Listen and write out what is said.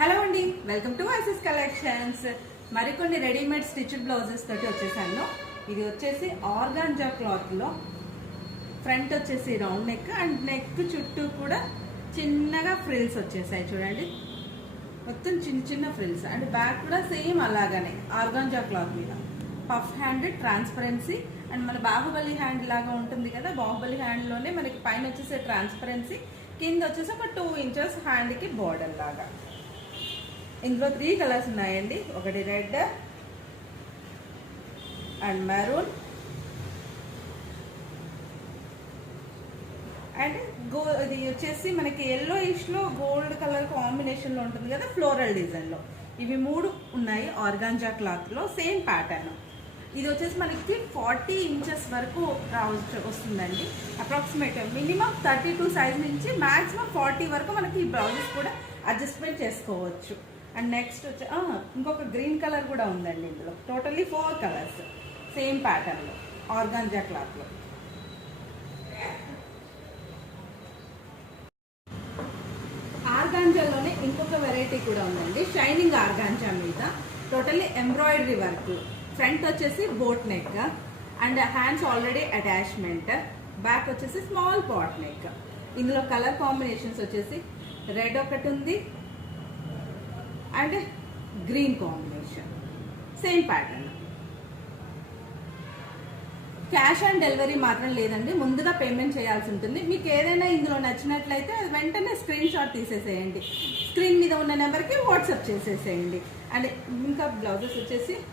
Hello అండి, welcome to ఐసెస్ collections. మరికొన్ని readymade stitched blouses తోటి వచ్చేసాను. ఇది వచ్చేసి ఆర్గాంజా క్లాత్ లో ఫ్రంట్ వచ్చేసి రౌండ్ నెక్ అండ్ నెక్ చుట్టూ కూడా చిన్నగా ఫ్రిల్స్ వచ్చేసాయి. చూడండి, మొత్తం చిన్న చిన్న ఫ్రిల్స్ అండ్ బ్యాక్ కూడా సేమ్ అలాగానే ఆర్గాంజా క్లాత్ మీద పఫ్ హ్యాండ్, ట్రాన్స్పరెన్సీ అండ్ మన బాహుబలి హ్యాండ్ లాగా ఉంటుంది కదా, బాహుబలి హ్యాండ్ లోనే మనకి పైన వచ్చేసి ట్రాన్స్పరెన్సీ, కింద వచ్చేసి ఒక 2 ఇంచెస్ హ్యాండ్ కి బోర్డర్ లాగా. ఇందులో 3 కలర్స్ ఉన్నాయండి. ఒకటి రెడ్ అండ్ మెరూన్ అండ్ ఇది వచ్చేసి మనకి yellowish లో గోల్డ్ కలర్ కాంబినేషన్ లో ఉంటుంది కదా, ఫ్లోరల్ డిజైన్ లో. ఇవి 3 ఉన్నాయి ఆర్గాంజా క్లాత్ లో, సేమ్ ప్యాటర్న్. ఇది వచ్చేసి మనకి 40 ఇంచెస్ వరకు వస్తుందండి. అప్రాక్సిమేట్ మినిమం 32 సైజ్ నుంచి మాక్సిమం 40 వరకు మనకి ఈ బ్లౌజెస్ కూడా అడ్జస్ట్మెంట్ చేసుకోవచ్చు. అండ్ నెక్స్ట్ వచ్చి ఇంకొక గ్రీన్ కలర్ కూడా ఉందండి. ఇందులో టోటల్లీ 4 కలర్స్ సేమ్ ప్యాటర్న్ లో ఆర్గాంజా క్లాత్ లో. ఆర్గాంజాలోనే ఇంకొక వెరైటీ కూడా ఉందండి, షైనింగ్ ఆర్గాంజా మీద టోటల్లీ ఎంబ్రాయిడరీ వర్క్. ఫ్రంట్ వచ్చేసి boat neck and hands already attachment, back వచ్చేసి స్మాల్ పాట్ నెక్. ఇందులో కలర్ కాంబినేషన్స్ వచ్చేసి రెడ్ ఒకటి ఉంది and green combination, same pattern. Cash on delivery మాత్రం లేదండి, ముందుగా పేమెంట్ చేయాల్సి ఉంటుంది. మీకు ఏదైనా ఇందులో నచ్చినట్లయితే వెంటనే స్క్రీన్ షాట్ తీసేసేయండి, స్క్రీన్ మీద ఉన్న నెంబర్కి వాట్సాప్ చేసేసేయండి. అండ్ ఇంకా బ్లౌజెస్ వచ్చేసి